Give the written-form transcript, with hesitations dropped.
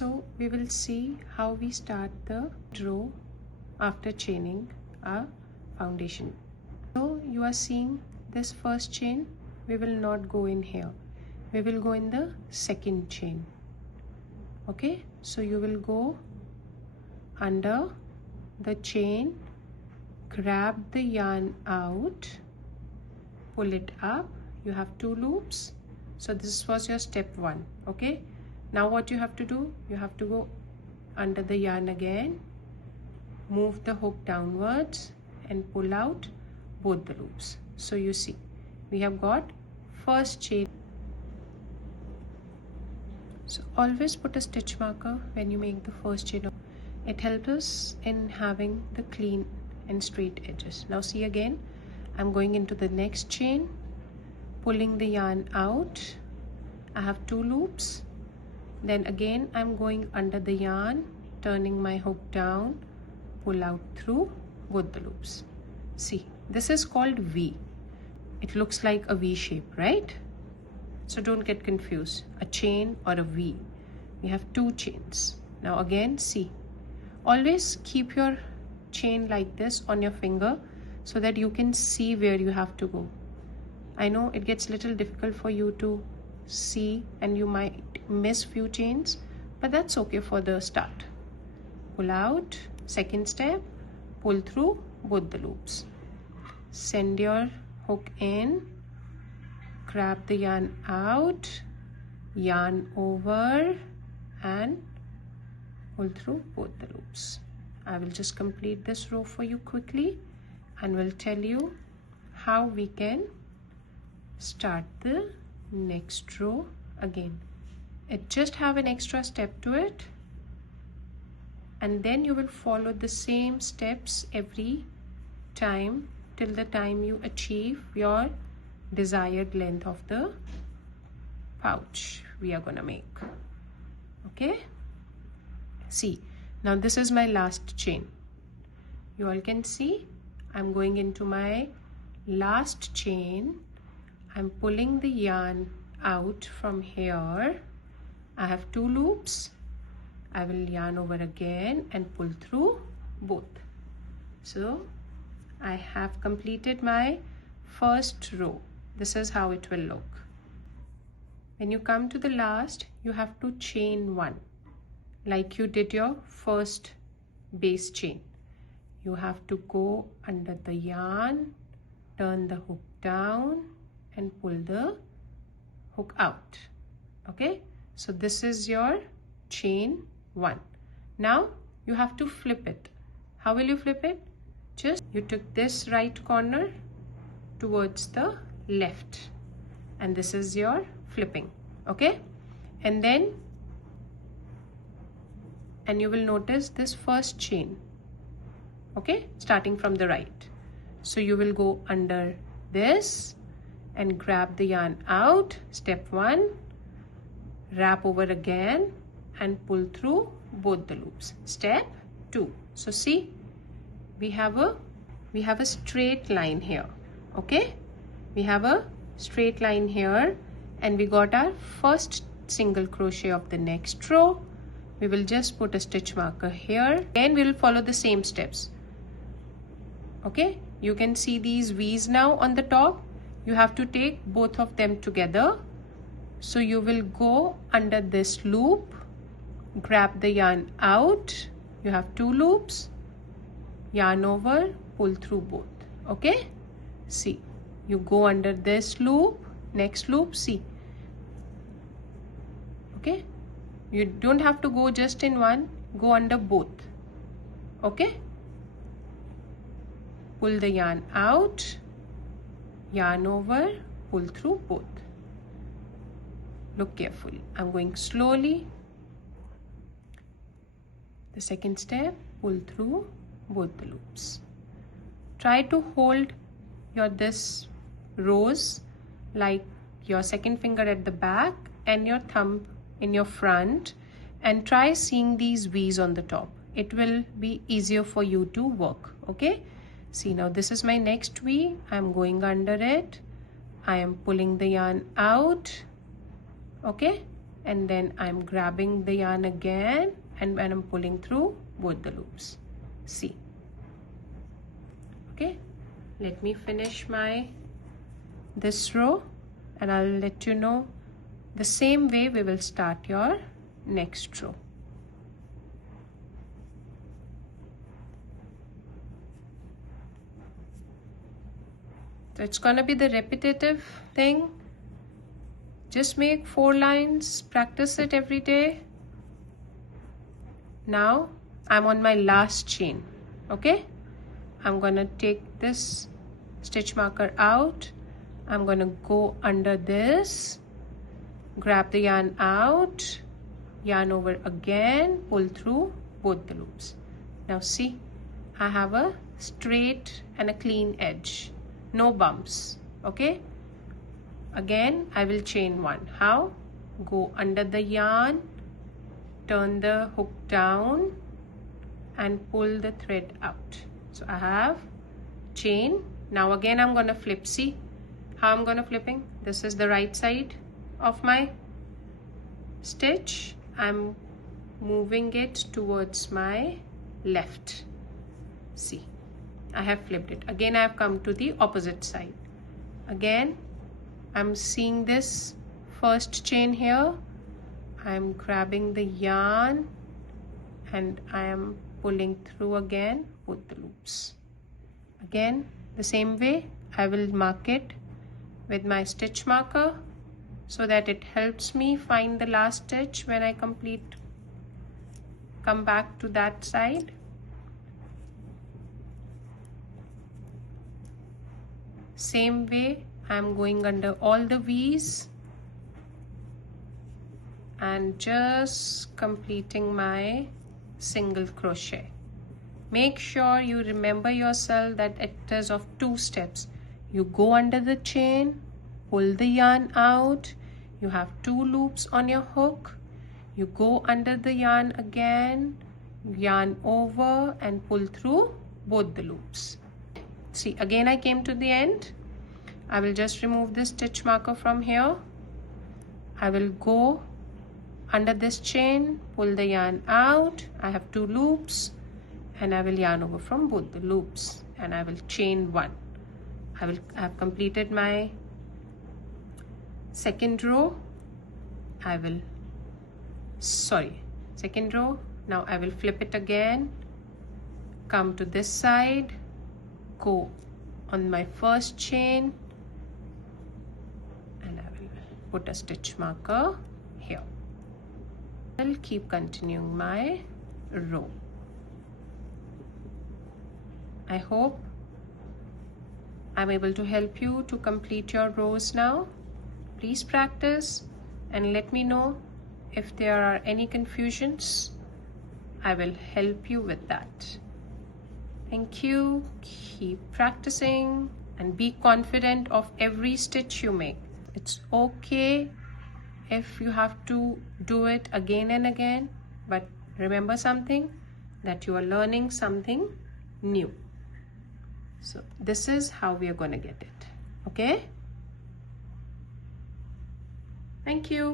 So we will see how we start the row after chaining our foundation. So you are seeing this first chain, we will not go in here, we will go in the second chain. Okay, so you will go under the chain, grab the yarn out, pull it up. You have 2 loops. So this was your step 1. Okay, now what you have to do, you have to go under the yarn again, move the hook downwards and pull out both the loops. So you see we have got first chain. So always put a stitch marker when you make the first chain. It helps us in having the clean and straight edges. Now see again, I'm going into the next chain, pulling the yarn out. I have 2 loops. Then again I'm going under the yarn, turning my hook down, pull out through both the loops. See, this is called V. It looks like a V shape, right? So don't get confused, a chain or a V. We have 2 chains. Now again, see, always keep your chain like this on your finger so that you can see where you have to go. I know it gets a little difficult for you to see and you might miss few chains, but that's okay for the start. Pull out, second step, pull through both the loops. Send your hook in, grab the yarn out, yarn over and pull through both the loops. I will just complete this row for you quickly and will tell you how we can start the next row again. It just have an extra step to it, and then you will follow the same steps every time till the time you achieve your desired length of the pouch we are gonna make. Okay, see, now this is my last chain. You all can see I'm going into my last chain. I'm pulling the yarn out from here. I have 2 loops. I will yarn over again and pull through both. So I have completed my first row. This is how it will look. When you come to the last, you have to chain 1 like you did your first base chain. You have to go under the yarn, turn the hook down and pull the hook out. Okay, so this is your chain 1. Now you have to flip it. How will you flip it? Just you took this right corner towards the left and this is your flipping. Okay, and then you will notice this first chain. Okay, starting from the right. So you will go under this and grab the yarn out, step 1, wrap over again and pull through both the loops, step 2. So see, we have a straight line here. Okay, we have a straight line here and we got our first single crochet of the next row. We will just put a stitch marker here and we will follow the same steps. Okay, you can see these V's now on the top. You have to take both of them together. So you will go under this loop, grab the yarn out. You have 2 loops, yarn over, pull through both. Okay, see, you go under this loop, next loop, see. Okay, you don't have to go just in one, go under both. Okay, pull the yarn out, yarn over, pull through both. Look carefully, I'm going slowly. The second step, pull through both the loops. Try to hold your this rows like your second finger at the back and your thumb in your front, and try seeing these V's on the top. It will be easier for you to work. Okay, see, now this is my next V. I'm going under it. I am pulling the yarn out. Okay, and then I'm grabbing the yarn again, and when I'm pulling through both the loops. See. Okay, let me finish this row, and I'll let you know the same way we will start your next row. So it's gonna be the repetitive thing. Just make 4 lines, practice it every day. Now I'm on my last chain. Okay, I'm gonna take this stitch marker out. I'm gonna go under this, grab the yarn out, yarn over again, pull through both the loops. Now see, I have a straight and a clean edge, no bumps. Okay, again I will chain 1. How? Go under the yarn, turn the hook down and pull the thread out. So I have chain. Now again I'm going to flip. See how I'm going to flipping? This is the right side of my stitch. I'm moving it towards my left. See, I have flipped it. Again I have come to the opposite side. Again I'm seeing this first chain here. I'm grabbing the yarn and I am pulling through again both the loops. Again the same way I will mark it with my stitch marker so that it helps me find the last stitch when I come back to that side. Same way I'm going under all the V's and just completing my single crochet. Make sure you remember yourself that it is of 2 steps. You go under the chain, pull the yarn out, you have 2 loops on your hook, you go under the yarn again, yarn over and pull through both the loops. See, again I came to the end. I will just remove this stitch marker from here. I will go under this chain, pull the yarn out. I have 2 loops and I will yarn over from both the loops and I will chain 1. I have completed my second row. Second row. Now I will flip it again, come to this side, go on my first chain and I will put a stitch marker here. I'll keep continuing my row. I hope I'm able to help you to complete your rows now. Please practice and let me know if there are any confusions. I will help you with that. Thank you. Keep practicing and be confident of every stitch you make. It's okay if you have to do it again and again, but remember something, that you are learning something new. So this is how we are going to get it. Okay? Thank you.